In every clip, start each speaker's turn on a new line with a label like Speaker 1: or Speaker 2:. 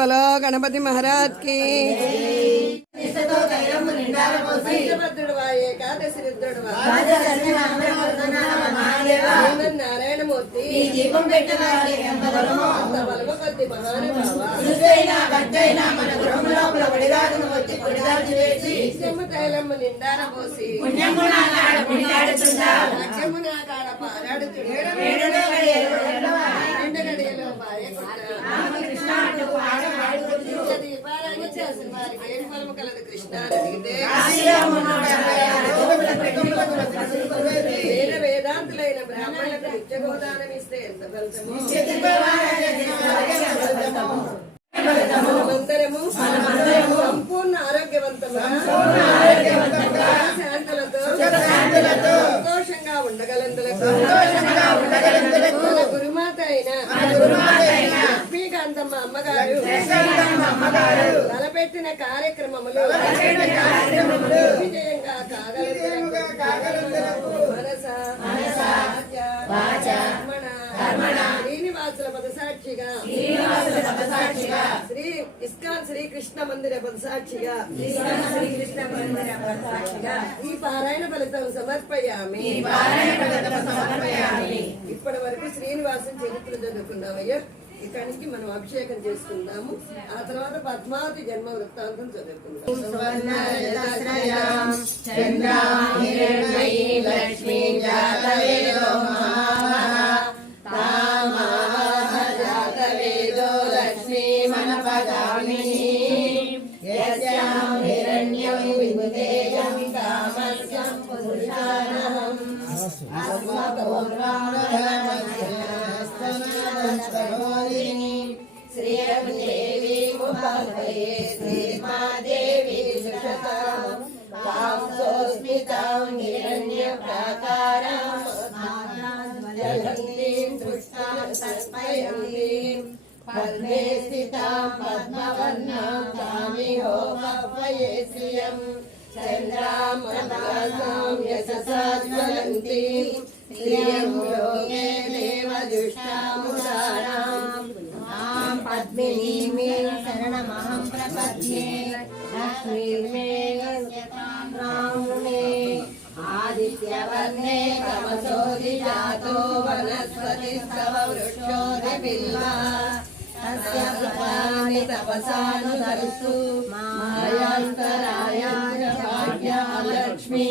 Speaker 1: బలో గణపతి మహారాజ్కి నారాయణమూర్తి పోసి వేద వేదాంతులైన బ్రాహ్మణులకు నిత్య గోదానం ఇస్తే ఎంత ఫలితము మనమందరము సంపూర్ణ ఆరోగ్యవంతముగా శాంతులతో సంతోషంగా ఉండగలందులకు గురుమాత అయిన లక్ష్మీకాంతమ్మ అమ్మగారు. తలపెట్టిన కార్యక్రమములు విజయంగా మనస కర్మణ శ్రీనివాసుల పదసాక్షిగా. శ్రీ ఇస్కాన్ శ్రీకృష్ణ మందిర పదసాక్షిగా. ఈ పారాయణ ఫలితం సమర్పయామి. ఇప్పటి వరకు శ్రీనివాసం చరిత్ర చదువుకున్నామయ్యా నుంచి మనం అభిషేకం చేసుకుందాము. ఆ తర్వాత పద్మావతి జన్మ వృత్తాంతం చదువుకుందాం. శ్రీదేవి ముఖే శ్రీమాదేవి స్మితాం హిరణ్య ప్రాకారం జలంతీం దృష్టాం తస్మయంతీం పద్మే స్థితాం పద్మవర్ణాం తామిహో కప్పయే శ్రియం చంద్రామృతాసాం యశసా జ్వలంతీం శ్రియం యోగే దేవదుష్టాముదారాం
Speaker 2: మాం పద్మినీమే
Speaker 1: सर्वदुष्टामुदाराम् माँ पद्मिनी मे शरणमहं प्रपद्ये। लक्ष्मीर्मे आदित्यवर्णे
Speaker 2: कवचोदिजातो वनस्पतिस्तव वृक्षोदिबिल्वा तस्य प्रपाणि
Speaker 1: तपसानुधरतु। मायान्तराया भाग्या लक्ष्मी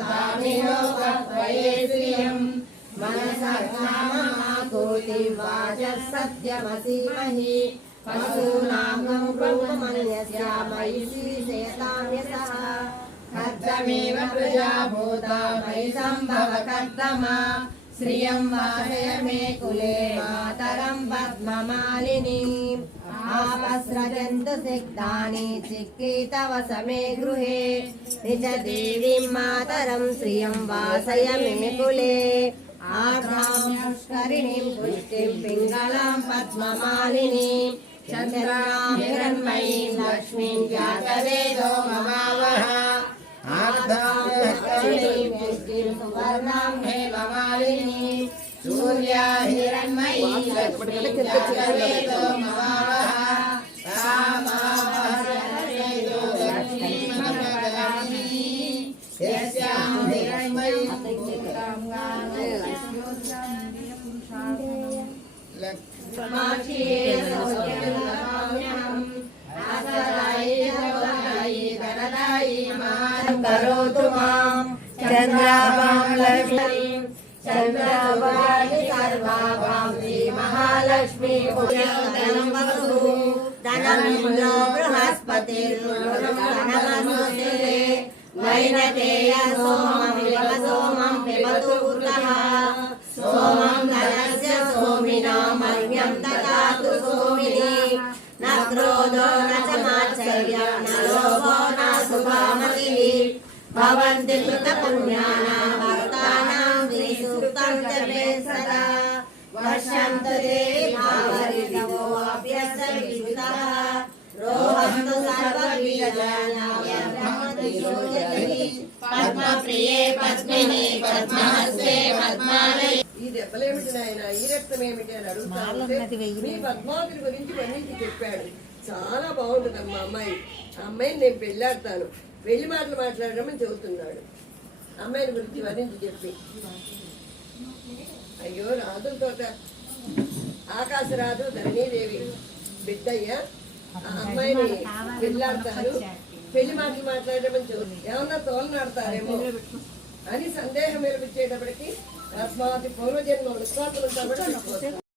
Speaker 1: తామిహో కప్పయే శ్రియం
Speaker 2: కోటి వాచ సత్యమసీమహి పశూనాం బ్రహ్మమన్యస్యామయి శ్రీశేతాం యసః
Speaker 1: కర్తమేవ ప్రజాభూతా మయి సంభవ కర్తమా
Speaker 2: శ్రియం వాసయ మే కులే మాతరం పద్మమాలిని. ఆపస్రజంతు సిగ్ధాని చిక్కీతవ సమే గృహే నిజ దేవీం మాతరం శ్రియం వాసయ మే కులే ఆర్ద్రాం పుష్కరిణీం పుష్టిం పింగళాం పద్మమాలినీం చంద్రాం హిరణ్మయీం లక్ష్మీం జాతవేదో మమావహ ఆర్ద్రాం పుష్కరిణీం పుష్టిం సువర్ణాం హేమమాలినీం సూర్యా హిరణ్మయీ లక్ష్మీం జాతవేదో మమావహ కరోతు మాం చంద్రాభాం లక్ష్మీం చంద్రాభాని సర్వాభాం శ్రీ మహా లక్ష్మీ ధనం వసు ధనమింద్రో భవంతి కృత పుణ్యానాం భక్తానాం శ్రీసూక్తం జపే సదా వర్షంతు దేవి భావరితవో అభ్యస్త విద్యుతః రోహంతు సర్వబీజానాం పద్మప్రియే పద్మిని పద్మహస్తే పద్మాలయ
Speaker 1: ఈ దెబ్బలేమిటి నాయన? ఈ రక్తం ఏమిటి అని అడుగుతా ఉంటే మీ పద్మావతి గురించి వర్ణించి చెప్పాడు. చాలా బాగుంటుందమ్మా అమ్మాయి. ఆ అమ్మాయిని నేను పెళ్ళాడతాను. పెళ్ళి మాటలు మాట్లాడమని చెబుతున్నాడు. అమ్మాయిని గురించి వర్ణించి చెప్పి? అయ్యో రాజుల తోట. ఆకాశరాజు ధరణీదేవి. బిడ్డయ్య ఆ అమ్మాయిని పెళ్ళాడతారు. పెళ్ళి మాటలు మాట్లాడమని చెబుతుంది ఏమన్నా తోలనాడతారేమో అని సందేహం వెలిపించేటప్పటికి పద్మావతి పూర్వజన్మ విశ్వాసం